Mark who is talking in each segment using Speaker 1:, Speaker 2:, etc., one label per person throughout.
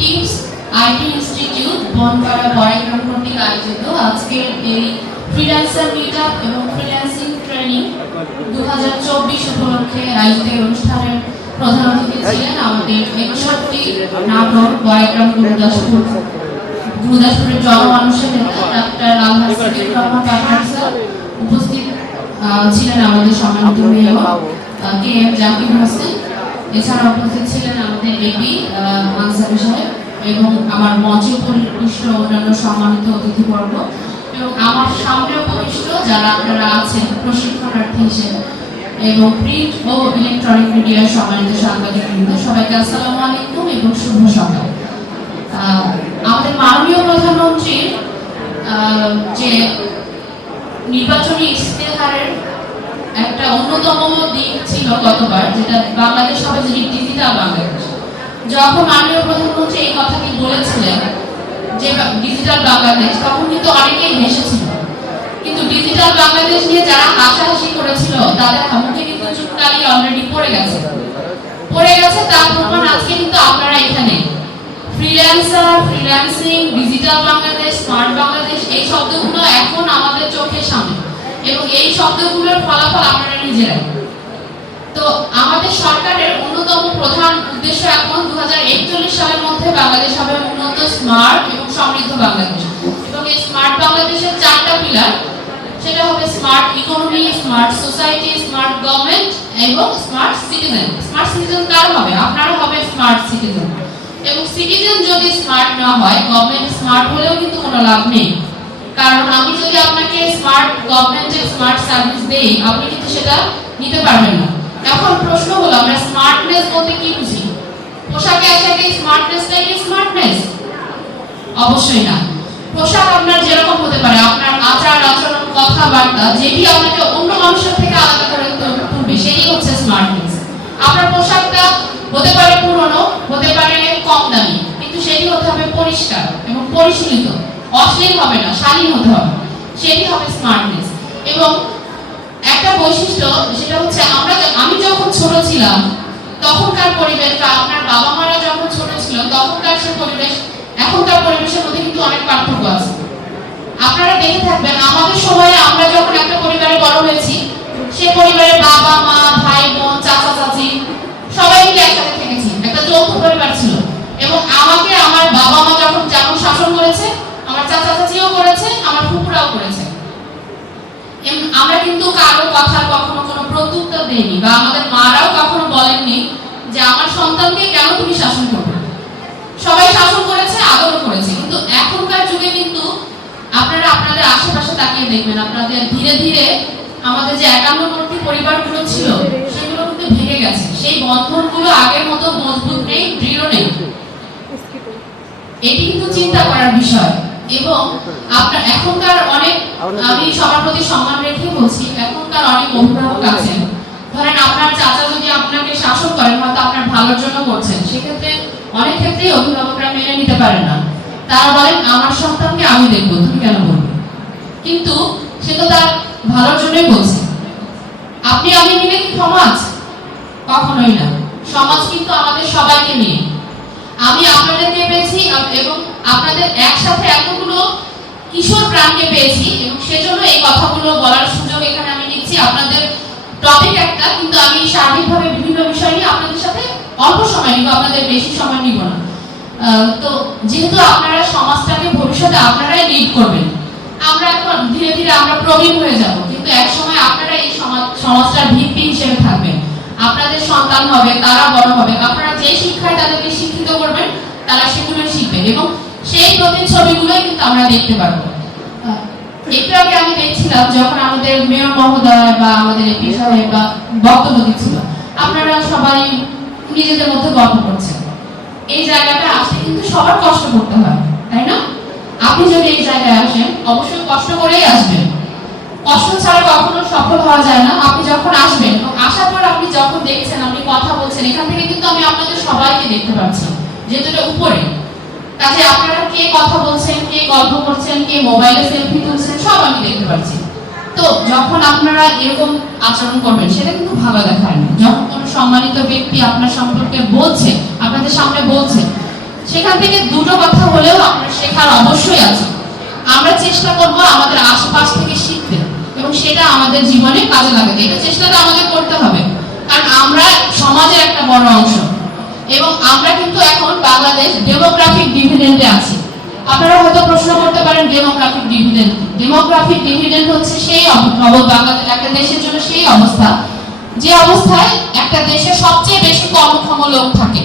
Speaker 1: Tips IT institute Bonpara Baraigram কর্তৃক আয়োজিত আজকের এই ফ্রিল্যান্সার মিটআপ এবং ফ্রিল্যান্সিং ট্রেনিং দু উপলক্ষে আয়োজিত অনুষ্ঠানের প্রধান অতিথি ছিলেন আমাদের একষট্টি নাটক বড়াইগ্রাম গুরুদাসপুর গুরুদাসপুরের জনমানুষের নেতা, ডাক্তার স্যার উপস্থিত ছিলেন আমাদের সম্মানিত কে এম জাকির হোসেন। এছাড়া উপস্থিত ছিলেন আমাদের এপি আনসারি সাহেব এবং আমার মঞ্চে পরিপুষ্ট অন্যান্য সম্মানিত অতিথিবর্গ এবং আমার সামনে উপবিষ্ট যারা আপনারা আছেন, প্রশিক্ষণার্থী হিসেবে এবং প্রিন্ট ও ইলেকট্রনিক মিডিয়ার সম্মানিত সাংবাদিক বৃন্দ সবাইকে আসসালামু আলাইকুম এবং শুভ সকাল। আমাদের মাননীয় প্রধানমন্ত্রীর যে নির্বাচনী ইশতেহারের একটা অন্যতম দিক ছিল গতবার, যেটা বাংলাদেশ হবে যে ডিজিটাল বাংলাদেশ যখন মাননীয় প্রধানমন্ত্রী এই কথাটি বলেছিলেন, যে ডিজিটাল বাংলাদেশ, তখন কিন্তু অনেকেই হেসেছিল। কিন্তু ডিজিটাল বাংলাদেশ নিয়ে যারা হাসাহাসি করেছিল, তাদের মুখে কিন্তু চুটকালি অলরেডি পড়ে গেছে। পড়ে গেছে, তার প্রমাণ আজকে কিন্তু আপনারা এখানে। Freelancer freelancing digital Bangladesh smart Bangladesh, এই শব্দগুলো এখন আমাদের চোখের সামনে। এবং এই শব্দগুলোর ফলাফল আপনারা নিজেরাই। তো আমাদের সরকারের অন্যতম প্রধান উদ্দেশ্য এখন দু হাজার একচল্লিশ সালের মধ্যে বাংলাদেশ হবে উন্নত স্মার্ট এবং সমৃদ্ধ বাংলাদেশ। এবং এই স্মার্ট বাংলাদেশের চারটা পিলার, সেটা হবে smart economy, smart society, smart government এবং স্মার্ট সিটিজেন। স্মার্ট সিটিজেন কার হবে? আপনারা হবে স্মার্ট সিটিজেন। এবং সিটিজেন যদি স্মার্ট না হয়, গভর্নমেন্ট স্মার্ট হলেও কিন্তু কোনো লাভ নেই। কারণ আমি যদি আপনাকে স্মার্ট গভর্নমেন্টের স্মার্ট সার্ভিস দেই, আপনি কিন্তু সেটা নিতে পারবেন না। এখন প্রশ্ন হলো, আমরা স্মার্টনেস বলতে কি বুঝি? পোশাকে আশাকে স্মার্টনেসটাই কি স্মার্টনেস অবশ্যই না। পোশাক আপনার যেরকম হতে পারে, আপনার আচার আচরণ, কথাবার্তা, যেটি আপনাকে অন্য মানুষের থেকে আলাদা করে তুল- তুলবে সেই হচ্ছে স্মার্টনেস আপনার পোশাকটা হতে পারে পুরনো, হতে পারে কম দামি, কিন্তু সেটি হতে হবে পরিষ্কার এবং পরিশীলিত। অশ্লীল হবে না, শালীন হতে হবে। সেটি হবে স্মার্টনেস এবং একটা বৈশিষ্ট্য, সেটা হচ্ছে আমরা আমি যখন ছোট ছিলাম, তখনকার পরিবেশ বা আপনার বাবা মারা যখন ছোট ছিল, তখনকার সে পরিবেশ, এখনকার পরিবেশের মধ্যে কিন্তু অনেক পার্থক্য আছে। আপনারা দেখে থাকবেন, আমাদের সময়ে আমরা যখন একটা পরিবারে বড় হয়েছি, সে পরিবারের বাবা, মা, ভাই, বোন, চাচা, চাচি, সবাই মিলে একসাথে থেকেছি। একটা যৌথ পরিবার ছিল। এবং আমাকে আমার বাবা মা যখন যেমন শাসন করেছে আমার চাচা চাচিও করেছে, আমার ফুপুরাও করেছে। আমরা কিন্তু কারও কথা কখনো কোনো প্রত্যুত্তর দেইনি, বা আমাদের মারাও কখনো বলেননি যে আমার সন্তানকে কেন তুমি শাসন করবে? সবাই শাসন করেছে, আদরও করেছে, কিন্তু এখনকার যুগে কিন্তু আপনারা আপনাদের আশেপাশে তাকিয়ে দেখবেন, আপনাদের ধীরে ধীরে আমাদের যে একান্নবর্তী পরিবারগুলো ছিল, সেগুলো কিন্তু ভেঙে গেছে। সেই বন্ধনগুলো আগের মতো মজবুত নেই, দৃঢ় নেই। এটি কিন্তু চিন্তা করার বিষয়। এবং আপনার এখনকার অনেক, আমি সবার প্রতি সম্মান রেখে বলছি, এখনকার অনেক অভিভাবক আছেন। ধরেন আপনার চাচা যদি আপনাকে শাসন করেন, হয়তো আপনার ভালোর জন্য করছেন। সেক্ষেত্রে অনেক ক্ষেত্রেই অভিভাবকরা মেনে নিতে পারেন না। তারা বলেন, আমার সন্তানকে আমি দেখব, তুমি কেন বলবে? কিন্তু সে তো তার ভালোর জন্যই বলছে। আপনি আমি মিলে কি সমাজ? কখনোই না। সমাজ কিন্তু আমাদের সবাইকে নিয়ে। আমি আপনাদেরকে পেয়েছি এবং আপনাদের একসাথে এতগুলো কিশোর প্রাণকে পেয়েছি, এবং সেজন্য এই কথাগুলো বলার সুযোগ এখানে আমি নিচ্ছি। আপনাদের টপিক একটা, কিন্তু আমি সার্বিকভাবে বিভিন্ন বিষয় নিয়ে আপনাদের সাথে অল্প সময় নিব, আপনাদের বেশি সময় নিব না। তো যেহেতু আপনারা সমাজটাকে ভবিষ্যতে আপনারাই লিড করবেন, আমরা এখন ধীরে ধীরে আমরা প্রবীণ হয়ে যাব, কিন্তু এক সময় আপনারা এই সমাজ, সমাজটার ভিত্তি হিসেবে থাকবেন। আপনাদের সন্তান হবে তারা বড় হবে। আপনারা যে শিক্ষায় তাদেরকে শিক্ষিত করবেন তারা সেগুলোই শিখবে এবং সেই প্রতিচ্ছবিগুলোই কিন্তু আমরা দেখতে পারব। একটু আগে আমি দেখছিলাম যখন আমাদের মেয়র মহোদয় বা আমাদের এপি সাহেব বা বক্তব্য দিচ্ছিল আপনারা সবাই নিজেদের মধ্যে গল্প করছেন। এই জায়গাটা আসতে কিন্তু সবার কষ্ট করতে হয় তাই না? আপনি যদি এই জায়গায় আসেন অবশ্যই কষ্ট করেই আসবেন। কষ্ট ছাড়া কখনো সফল হওয়া যায় না। আপনি যখন আসবেন এবং আসার পর আপনি দেখছেন, আপনি কথা বলছেন, এখান থেকে কিন্তু আমি আপনাদের সবাইকে দেখতে পাচ্ছি যেহেতু এটা উপরে। কাজে আপনারা কে কথা বলছেন, কে গল্প করছেন, কে মোবাইলে সেলফি তুলছেন, সব আমি দেখতে পাচ্ছি। তো যখন আপনারা এরকম আচরণ করবেন, সেটা কিন্তু ভালো দেখায় না যখন কোনো সম্মানিত ব্যক্তি আপনার সম্পর্কে বলছে, আপনাদের সামনে বলছে, সেখান থেকে দুটো কথা হলেও আপনার শেখার অবশ্যই আছে। আমরা চেষ্টা করব আমাদের আশেপাশ থেকে শিখতে, এবং সেটা আমাদের জীবনে কাজে লাগাতে। এটা চেষ্টাটা আমাদের করতে হবে। আমরা সমাজের একটা বড় অংশ। এবং আমরা কিন্তু এখন বাংলাদেশ ডেমোগ্রাফিক ডিভিডেন্ডে আছি। আপনারা হয়তো প্রশ্ন করতে পারেন ডেমোগ্রাফিক ডিভিডেন্ড ডেমোগ্রাফিক ডিভিডেন্ড হচ্ছে সেই বাংলাদেশ, একটা দেশের জন্য সেই অবস্থা। যে অবস্থায় একটা দেশে সবচেয়ে বেশি কর্মক্ষম লোক থাকে।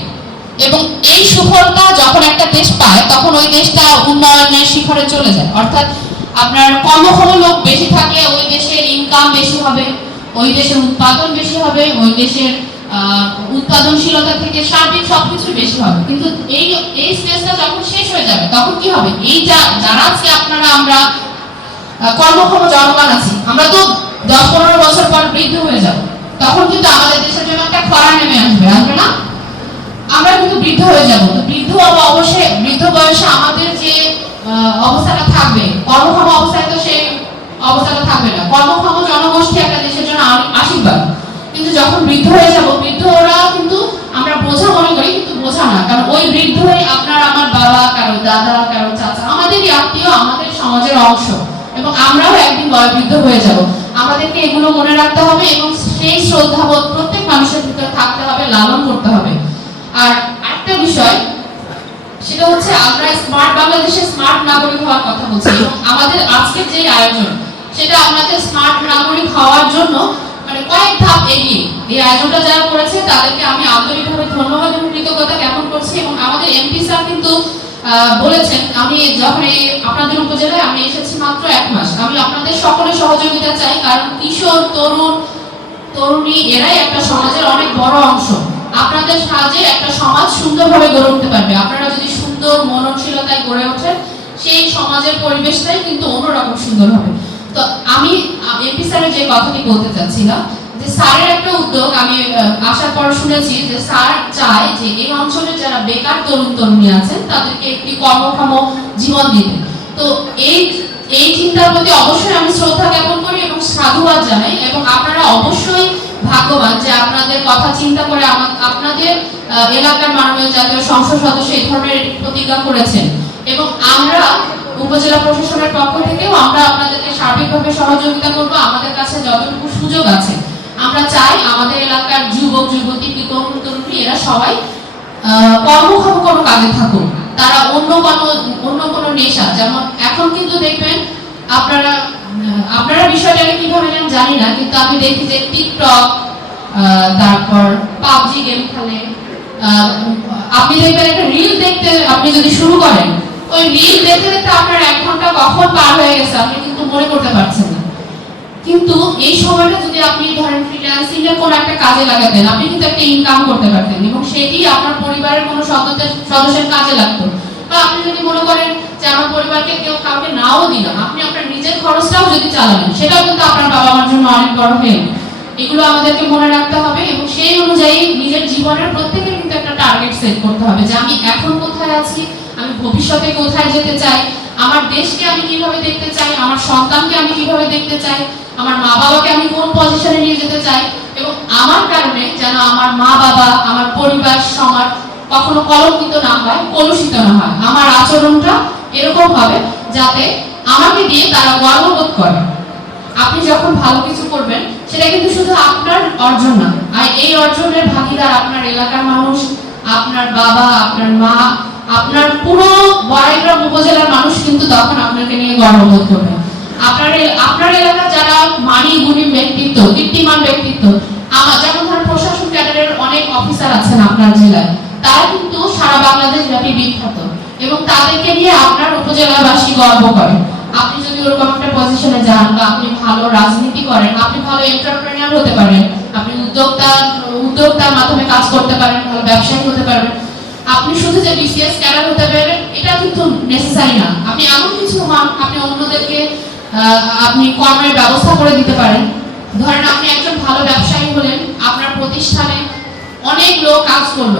Speaker 1: এবং এই সুফলটা যখন একটা দেশ পায়, তখন ওই দেশটা উন্নয়নের শিখরে চলে যায়। অর্থাৎ আপনার কর্মক্ষম লোক বেশি থাকলে ওই দেশের ইনকাম বেশি হবে। ওই দেশের উৎপাদন বেশি হবে, ওই দেশের উৎপাদনশীলতা থেকে সার্বিক সবকিছু বেশি হবে। কিন্তু এই এই স্পেসটা যখন শেষ হয়ে যাবে, তখন কি হবে? এই যারা আজকে আপনারা আমরা কর্মক্ষম জনগণ আছি, আমরা তো দশ পনেরো বছর পর বৃদ্ধ হয়ে যাব। তখন কিন্তু আমাদের দেশের জন্য একটা খরা নেমে আসবে আসবে না? আমরা কিন্তু বৃদ্ধ হয়ে যাব। বৃদ্ধ অব- অবশ্যই, বৃদ্ধ বয়সে আমাদের যে অবস্থাটা থাকবে, কর্মক্ষম অবস্থায় তো সেই অবস্থাটা থাকবে না। কর্মক্ষম জনগোষ্ঠী একটা দেশের জন্য আশীর্বাদ। কিন্তু যখন বৃদ্ধ হয়ে যাব, বৃদ্ধ ওরা কিন্তু আমরা বোঝা মনে করি, কিন্তু বোঝা না। কারণ ওই বৃদ্ধ হয়ে আপনার আমার বাবা কারও দাদা কারও চাচা, আমাদেরই আত্মীয়, আমাদের সমাজের অংশ। এবং আমরাও একদিন বয়োবৃদ্ধ হয়ে যাব। আমাদেরকে এগুলো মনে রাখতে হবে এবং সেই শ্রদ্ধাবোধ প্রত্যেক মানুষের ভিতরে থাকতে হবে, লালন করতে হবে। আর একটা বিষয়, সেটা হচ্ছে আমরা স্মার্ট বাংলাদেশে স্মার্ট নাগরিক হওয়ার কথা বলছি। এবং আমাদের আজকের যে আয়োজন সেটা আমাদের স্মার্ট নাগরিক হওয়ার জন্য মানে কয়েক ধাপ এগিয়ে। এই আয়োজনটা যারা করেছে, তাদেরকে আমি আন্তরিকভাবে ধন্যবাদ এবং কৃতজ্ঞতা জ্ঞাপন করছি এবং আমাদের এমপি স্যার কিন্তু বলেছেন, আমি যখন এই আপনাদের উপজেলায় আমি এসেছি মাত্র এক মাস। আমি আপনাদের সকলের সহযোগিতা চাই, কারণ কিশোর, তরুণ, তরুণী এরাই একটা সমাজের অনেক বড় অংশ। আপনাদের সাহায্যে একটা সমাজ সুন্দরভাবে গড়ে উঠতে পারবে। আপনারা যদি সুন্দর, মননশীলতায় গড়ে ওঠেন, সেই সমাজের পরিবেশটাই কিন্তু অন্যরকম সুন্দর হবে। তো আমি এমপি স্যারের যে কথাটি বলতে চাচ্ছিলাম, যে স্যারের একটা উদ্যোগ, আমি আসার পর শুনেছি যে স্যার চায় যে এই অঞ্চলের যারা বেকার তরুণ তরুণী আছেন, তাদেরকে একটি কর্মক্ষম জীবন দিতে। তো এই এই চিন্তার প্রতি অবশ্যই আমি শ্রদ্ধা জ্ঞাপন করি এবং সাধুবাদ জানাই এবং আপনারা অবশ্যই ভাগ্যবান যে আপনাদের কথা চিন্তা করে আপনাদের এলাকার মাননীয় জাতীয় সংসদ সদস্য এই ধরনের প্রতিজ্ঞা করেছেন। এবং আমরা উপজেলা প্রশাসনের পক্ষ থেকেও আমরা আপনাদেরকে সার্বিকভাবে সহযোগিতা করব। আমাদের কাছে যতটুকু সুযোগ আছে, আমরা চাই আমাদের এলাকার যুবক, যুবতী, তরুণ, তরুণী, এরা সবাই কর্মক্ষম কোনো কাজে থাকুক। তারা অন্য কোনো অন্য কোনো নেশা, যেমন এখন কিন্তু দেখবেন আপনারা আপনারা বিষয়টাকে কীভাবে নেন জানি না, কিন্তু আমি দেখি যে টিকটক তারপর পাবজি গেম খেলে আপনি দেখবেন একটা রিল দেখতে আপনি যদি শুরু করেন ওই রিল দেখতে দেখতে আপনার এক ঘণ্টা কখন পার হয়ে গেছে, আপনি কিন্তু মনে করতে পারছেন না। কিন্তু এই সময়টা যদি আপনি ধরেন ফ্রিল্যান্সিং এর কোনো একটা কাজে লাগাতেন, আপনি কিন্তু একটা ইনকাম করতে পারতেন এবং সেটি আপনার পরিবারের কোনো সদস্যের কাজে লাগতো। বা আপনি যদি মনে করেন যে আমার পরিবারকে কেউ কাউকে নাও দিলাম আপনি আপনার নিজের খরচটাও যদি চালালেন, সেটাও কিন্তু আপনার বাবা মার জন্য অনেক বড় হেল্প এগুলো আমাদেরকে মনে রাখতে হবে এবং সেই অনুযায়ী নিজের জীবনের প্রত্যেকের কিন্তু একটা টার্গেট সেট করতে হবে যে আমি এখন কোথায় আছি আমি ভবিষ্যতে কোথায় যেতে চাই? আমার দেশকে আমি কীভাবে দেখতে চাই? আমার সন্তানকে আমি কীভাবে দেখতে চাই? আমার মা বাবাকে আমি কোন পজিশনে নিয়ে যেতে চাই? এবং আমার কারণে যেন আমার মা বাবা আমার পরিবার, সমাজ কখনো কলঙ্কিত না হয়, কলুষিত না হয়। আমার আচরণটা এরকম হবে যাতে আমাকে দিয়ে তারা গর্ববোধ করে। আপনি যখন ভালো কিছু করবেন, সেটা কিন্তু শুধু আপনার অর্জন না। আর এই অর্জনের ভাগিদার আপনার এলাকার মানুষ, আপনার বাবা, আপনার মা আপনার পুরো বড়াইগ্রাম উপজেলার মানুষ কিন্তু তখন আপনাকে নিয়ে গর্ববোধ করবে। আপনার আপনার এলাকার যারা মানি গুণী ব্যক্তিত্ব, কীর্তিমান ব্যক্তিত্ব আমার যেমন ধরেন প্রশাসন ক্যাডারের অনেক অফিসার আছেন আপনার জেলায়, তারা কিন্তু সারা বাংলাদেশ ব্যাপী বিখ্যাত এবং তাদেরকে নিয়ে আপনার উপজেলাবাসী গর্ব করে। আপনি যদি ওরকম একটা পজিশনে যান বা আপনি ভালো রাজনীতি করেন, আপনি ভালো এন্টারপ্রেনিয়ার হতে পারেন, আপনি উদ্যোক্তা, উদ্যোক্তার মাধ্যমে কাজ করতে পারেন, ভালো ব্যবসায়ী হতে পারেন আপনি শুধু যে বিসিএস ক্যাডার হতে পারেন এটা কিন্তু নেসেসারি না। আপনি এমন কিছু হন, আপনি অন্যদেরকে আপনি কর্মের ব্যবস্থা করে দিতে পারেন। ধরেন আপনি একজন ভালো ব্যবসায়ী হলেন, আপনার প্রতিষ্ঠানে অনেক লোক কাজ করল।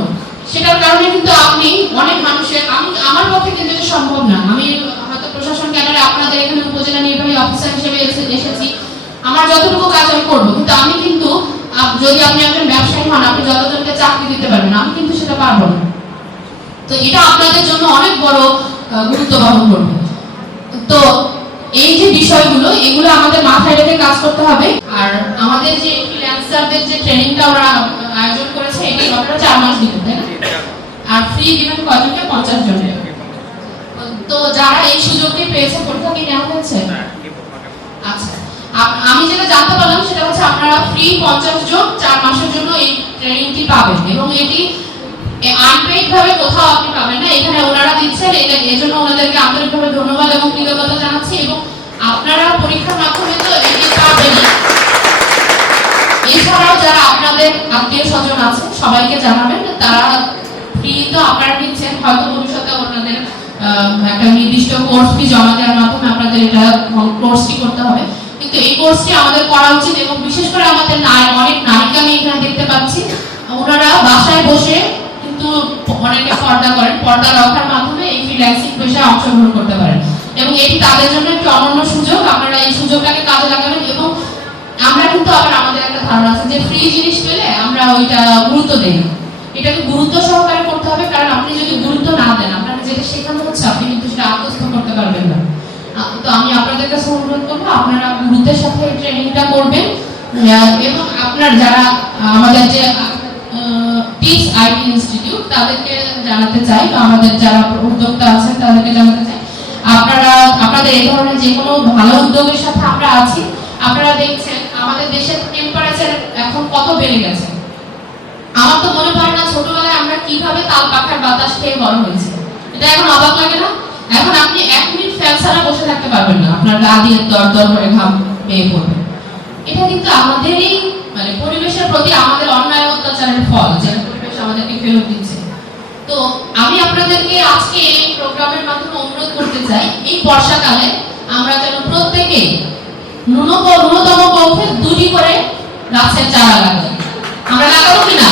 Speaker 1: সেটার কারণে কিন্তু আপনি অনেক মানুষের, আমি, আমার পক্ষে কিন্তু এটা সম্ভব না। আমি হয়তো প্রশাসন ক্যাডারে আপনাদের এখানে উপজেলা নির্বাহী অফিসার হিসেবে এসে- এসেছি। আমার যতটুকু কাজ আমি করব, কিন্তু আমি কিন্তু যদি আপনি একজন ব্যবসায়ী হন, আপনি যতজনকে চাকরি দিতে পারবেন, আমি কিন্তু সেটা পারব না। তো এটা আপনাদের জন্য অনেক বড় গুরুত্ব বহন করবে। তো এই যে বিষয়গুলো, এগুলো আমাদের মাথায় রেখে কাজ করতে হবে। আর আমাদের যে ফ্রিল্যান্সারদের যে ট্রেনিংটা ওরা আয়োজন করেছে, এটা আপনারা চার মাস দিবেন তাই না? আর ফ্রি দিবেন কয়জনকে পঞ্চাশ জনের। তো যারা এই সুযোগটি পেয়েছে, পরীক্ষা কি নেওয়া হয়েছে? আচ্ছা আমি যেটা জানতে পারলাম, সেটা হচ্ছে আপনারা ফ্রি পঞ্চাশ জন চার মাসের জন্য এই ট্রেনিংটি পাবেন, এবং এটি আনপেইড ভাবে কোথাও আপনি পাবেন না। এখানে ওনারা দিচ্ছেন এটা এই জন্য ওনাদেরকে আন্তরিকভাবে ধন্যবাদ এবং কৃতজ্ঞতা জানাচ্ছি এবং আপনারা পরীক্ষার মাধ্যমে তো এটি পাবেনই এছাড়াও যারা আপনাদের আত্মীয় স্বজন আছে সবাইকে জানাবেন তারা ফ্রি তো আপনারা নিচ্ছেন হয়তো ভবিষ্যতে আহ, একটা নির্দিষ্ট কোর্স ফি জমা দেওয়ার মাধ্যমে আপনাদের এটা কোর্সটি করতে হবে। কিন্তু এই কোর্সটি আমাদের করা উচিত এবং বিশেষ করে আমাদের অনেক নারীকে আমি এখানে দেখতে পাচ্ছি। ওনারা বাসায় বসে কিন্তু অনেকে পর্দা করেন। পর্দা রক্ষার মাধ্যমে এই ফ্রিল্যান্সিং পেশায় অংশগ্রহণ করতে পারেন। এবং এটি তাদের জন্য একটি অনন্য সুযোগ। আপনারা এই সুযোগটাকে কাজে লাগাবেন এবং আমরা কিন্তু আবার আমাদের একটা ধারণা আছে যে ফ্রি জিনিস পেলে আমরা ওইটা গুরুত্ব দেই। এটাকে গুরুত্ব সহকারে করতে হবে, কারণ আপনি যদি গুরুত্ব না দেন আপনাকে যেটা শেখানো হচ্ছে, আপনি কিন্তু সেটা আত্মস্থ করতে পারবেন না। তো আমি আপনাদের কাছে অনুরোধ করব, আপনারা গুরুত্বের সাথে ট্রেনিংটা করবেন। এবং আপনার যারা আমাদের যে টিপস ইনস্টিটিউট তাদেরকে জানাতে চাই বা আমাদের যারা উদ্যোক্তা আছেন তাদেরকে জানাতে চাই। আপনারা, আপনাদের এই ধরনের যে কোনো ভালো উদ্যোগের সাথে আমরা আছি। আপনারা দেখছেন, আমাদের দেশের টেম্পারেচার এখন কত বেড়ে গেছে। আমার তো মনে না ছোটবেলায় আমরা কীভাবে তাল পাখার বাতাস খেয়ে বড় হয়েছে। এটা এখন অবাক লাগে না? এখন আপনি এক মিনিট ফ্যান ছাড়া বসে থাকতে পারবেন না। আপনার গা দিয়ে দর দর করে ঘাম পেয়ে পড়বে। এটা কিন্তু আমাদেরই মানে পরিবেশের প্রতি আমাদের অন্যায় অত্যাচারের ফল যে পরিবেশ আমাদেরকে ফেরত দিচ্ছে তো আমি আপনাদেরকে আজকে এই প্রোগ্রামের মাধ্যমে অনুরোধ করতে চাই, এই বর্ষাকালে আমরা যেন প্রত্যেকে ন্যূনতম পক্ষে দুটি করে গাছের চারা লাগাই। আমরা লাগাবো কিনা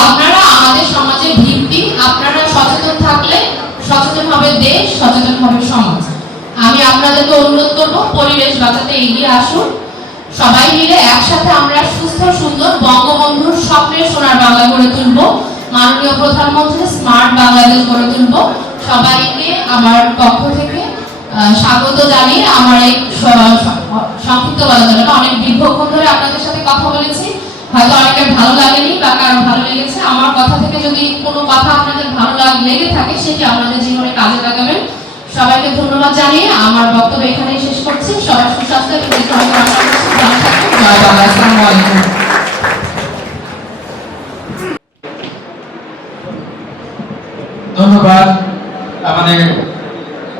Speaker 1: আপনারা আমাদের সমাজের ভিত্তি, আপনারা সচেতন থাকলে সচেতন হবে দেশ সচেতন হবে সমাজ। আমি আপনাদেরকে অনুরোধ করব, পরিবেশ বাঁচাতে এগিয়ে আসুন। সবাই মিলে একসাথে আমরা সুস্থ, সুন্দর বঙ্গবন্ধুর স্বপ্নের সোনার বাংলা গড়ে তুলব। মাননীয় প্রধানমন্ত্রী স্মার্ট বাংলাদেশ গড়ে তুলব। সবাইকে আমার পক্ষ থেকে স্বাগত জানিয়ে আমার এই সংক্ষিপ্ত আলোচনাটা অনেক দীর্ঘক্ষণ ধরে আপনাদের সাথে কথা বলেছি। হয়তো অনেকের ভালো লাগেনি বা কারও ভালো লেগেছে। আমার কথা থেকে যদি কোনো কথা আপনাদের ভালো লাগ, লেগে থাকে, সেটি আপনাদের জীবনে কাজে লাগাবেন। সবাইকে ধন্যবাদ জানিয়ে আমার বক্তব্য এখানেই শেষ করছি। সবার সুস্বাস্থ্য জয় বাংলা
Speaker 2: ধন্যবাদ আমাদের